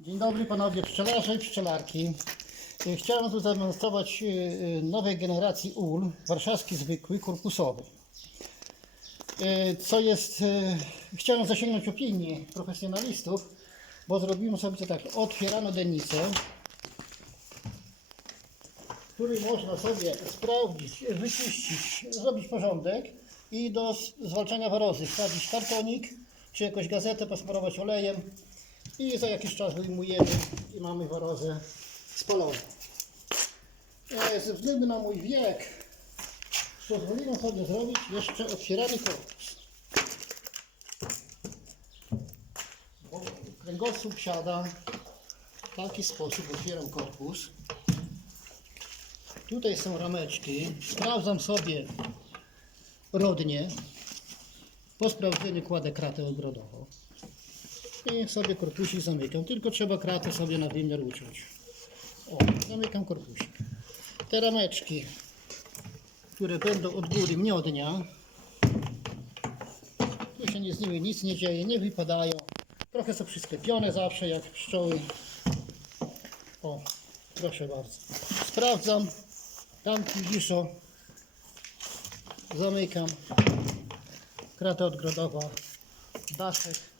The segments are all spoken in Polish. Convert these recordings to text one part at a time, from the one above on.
Dzień dobry panowie pszczelarze i pszczelarki. E, Chciałem tu zademonstrować e, e, nowej generacji ul, warszawski zwykły, korpusowy. Co jest, chciałem zasięgnąć opinii profesjonalistów, bo zrobimy sobie to tak, otwierano denicę, który można sobie sprawdzić, wyczyścić, zrobić porządek i do zwalczania warozy wsadzić kartonik, czy jakąś gazetę, posmarować olejem i za jakiś czas wyjmujemy i mamy warozę spaloną. E, Ze względu na mój wiek pozwoliłem sobie zrobić jeszcze otwierany korpus. Bo kręgosłup siada w taki sposób, otwieram korpus. Tutaj są rameczki. Sprawdzam sobie rodnie. Po sprawdzeniu kładę kratę ogrodową. I sobie korpusik zamykam. Tylko trzeba kratę sobie na wymiar uciąć. O, zamykam korpusik. Te rameczki, które będą od góry mnie od dnia. Tu się nie z nimi nic nie dzieje, nie wypadają. Trochę są przysklepione zawsze jak pszczoły. O, proszę bardzo. Sprawdzam. Tam wiszą. Zamykam. Krata odgrodowa. Daszek.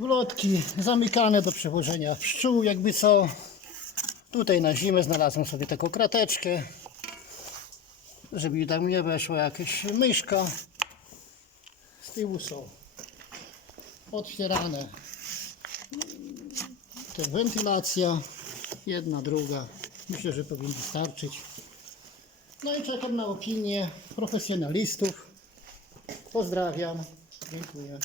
Wlotki zamykane do przewożenia pszczół, jakby co. Tutaj na zimę znalazłem sobie taką krateczkę, żeby tam nie weszła jakaś myszka. Z tyłu są otwierane to wentylacja, jedna, druga. Myślę, że powinny starczyć. No i czekam na opinię profesjonalistów. Pozdrawiam. Dziękuję.